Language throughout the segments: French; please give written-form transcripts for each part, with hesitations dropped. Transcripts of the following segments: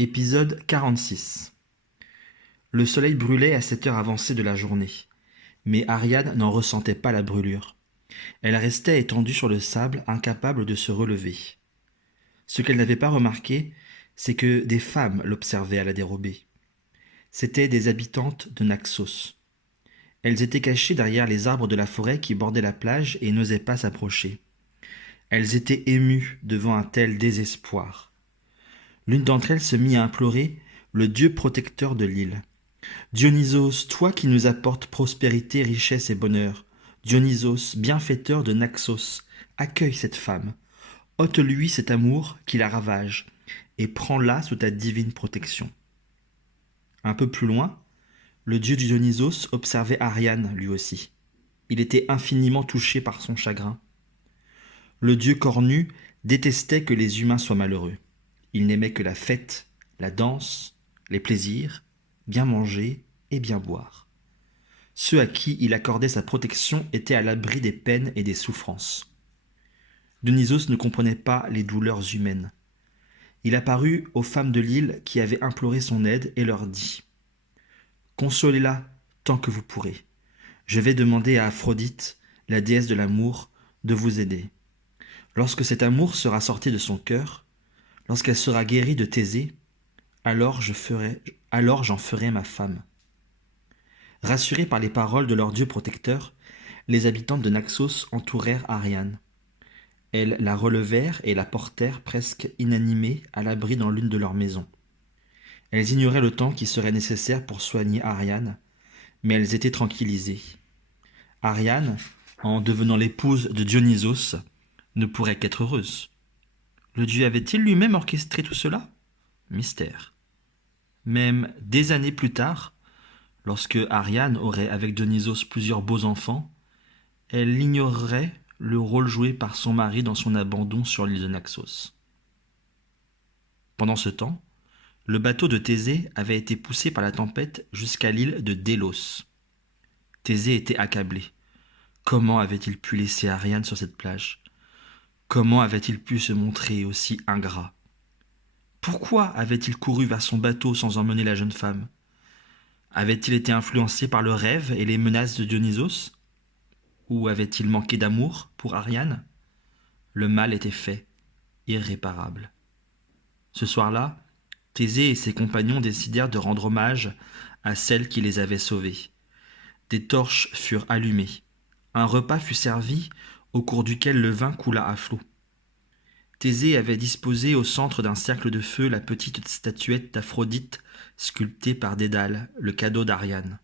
Épisode 46. Le soleil brûlait à cette heure avancée de la journée, mais Ariane n'en ressentait pas la brûlure. Elle restait étendue sur le sable, incapable de se relever. Ce qu'elle n'avait pas remarqué, c'est que des femmes l'observaient à la dérobée. C'étaient des habitantes de Naxos. Elles étaient cachées derrière les arbres de la forêt qui bordaient la plage et n'osaient pas s'approcher. Elles étaient émues devant un tel désespoir. L'une d'entre elles se mit à implorer le dieu protecteur de l'île. « Dionysos, toi qui nous apportes prospérité, richesse et bonheur, Dionysos, bienfaiteur de Naxos, accueille cette femme, ôte-lui cet amour qui la ravage, et prends-la sous ta divine protection. » Un peu plus loin, le dieu Dionysos observait Ariane lui aussi. Il était infiniment touché par son chagrin. Le dieu cornu détestait que les humains soient malheureux. Il n'aimait que la fête, la danse, les plaisirs, bien manger et bien boire. Ceux à qui il accordait sa protection étaient à l'abri des peines et des souffrances. Dionysos ne comprenait pas les douleurs humaines. Il apparut aux femmes de l'île qui avaient imploré son aide et leur dit « Consolez-la tant que vous pourrez. Je vais demander à Aphrodite, la déesse de l'amour, de vous aider. Lorsque cet amour sera sorti de son cœur, lorsqu'elle sera guérie de Thésée, alors j'en ferai ma femme. » Rassurés par les paroles de leur dieu protecteur, les habitantes de Naxos entourèrent Ariane. Elles la relevèrent et la portèrent presque inanimée à l'abri dans l'une de leurs maisons. Elles ignoraient le temps qui serait nécessaire pour soigner Ariane, mais elles étaient tranquillisées. Ariane, en devenant l'épouse de Dionysos, ne pourrait qu'être heureuse. Le dieu avait-il lui-même orchestré tout cela ? Mystère. Même des années plus tard, lorsque Ariane aurait avec Dionysos plusieurs beaux enfants, elle ignorerait le rôle joué par son mari dans son abandon sur l'île de Naxos. Pendant ce temps, le bateau de Thésée avait été poussé par la tempête jusqu'à l'île de Délos. Thésée était accablé. Comment avait-il pu laisser Ariane sur cette plage ? Comment avait-il pu se montrer aussi ingrat ? Pourquoi avait-il couru vers son bateau sans emmener la jeune femme ? Avait-il été influencé par le rêve et les menaces de Dionysos ? Ou avait-il manqué d'amour pour Ariane ? Le mal était fait, irréparable. Ce soir-là, Thésée et ses compagnons décidèrent de rendre hommage à celle qui les avait sauvés. Des torches furent allumées. Un repas fut servi au cours duquel le vin coula à flots. Thésée avait disposé au centre d'un cercle de feu la petite statuette d'Aphrodite sculptée par Dédale, le cadeau d'Ariane.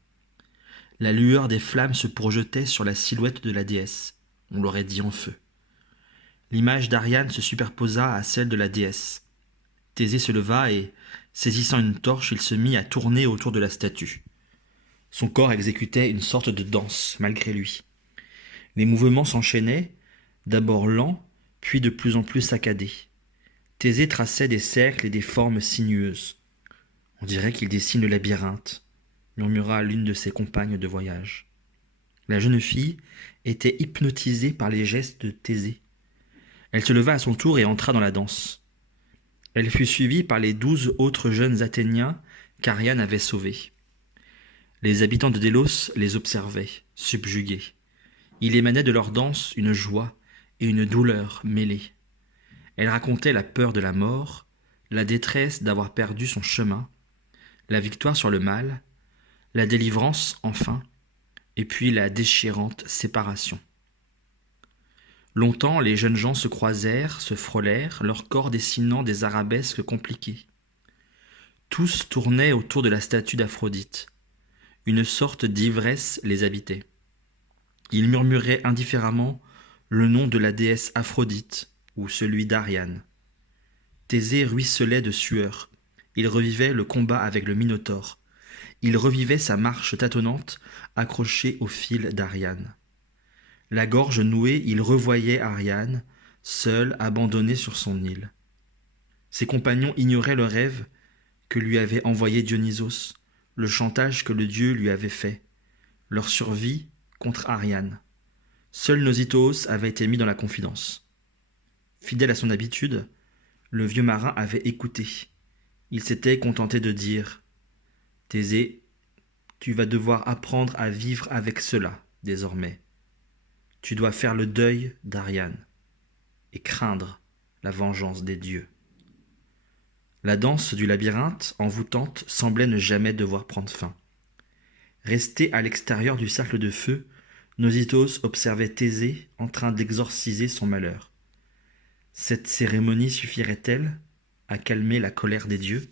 La lueur des flammes se projetait sur la silhouette de la déesse, on l'aurait dit en feu. L'image d'Ariane se superposa à celle de la déesse. Thésée se leva et, saisissant une torche, il se mit à tourner autour de la statue. Son corps exécutait une sorte de danse, malgré lui. Les mouvements s'enchaînaient, d'abord lents, puis de plus en plus saccadés. Thésée traçait des cercles et des formes sinueuses. « On dirait qu'il dessine le labyrinthe », murmura l'une de ses compagnes de voyage. La jeune fille était hypnotisée par les gestes de Thésée. Elle se leva à son tour et entra dans la danse. Elle fut suivie par les 12 autres jeunes Athéniens qu'Ariane avait sauvés. Les habitants de Délos les observaient, subjugués. Il émanait de leur danse une joie et une douleur mêlées. Elle racontait la peur de la mort, la détresse d'avoir perdu son chemin, la victoire sur le mal, la délivrance enfin, et puis la déchirante séparation. Longtemps, les jeunes gens se croisèrent, se frôlèrent, leur corps dessinant des arabesques compliquées. Tous tournaient autour de la statue d'Aphrodite. Une sorte d'ivresse les habitait. Ils murmuraient indifféremment le nom de la déesse Aphrodite ou celui d'Ariane. Thésée ruisselait de sueur. Il revivait le combat avec le Minotaure. Il revivait sa marche tâtonnante accrochée au fil d'Ariane. La gorge nouée, il revoyait Ariane, seule, abandonnée sur son île. Ses compagnons ignoraient le rêve que lui avait envoyé Dionysos, le chantage que le dieu lui avait fait, leur survie contre Ariane. Seul Nausithos avait été mis dans la confidence. Fidèle à son habitude, le vieux marin avait écouté. Il s'était contenté de dire « Thésée, tu vas devoir apprendre à vivre avec cela, désormais. Tu dois faire le deuil d'Ariane et craindre la vengeance des dieux. » La danse du labyrinthe, envoûtante, semblait ne jamais devoir prendre fin. Resté à l'extérieur du cercle de feu, Nosithos observait Thésée en train d'exorciser son malheur. Cette cérémonie suffirait-elle à calmer la colère des dieux ?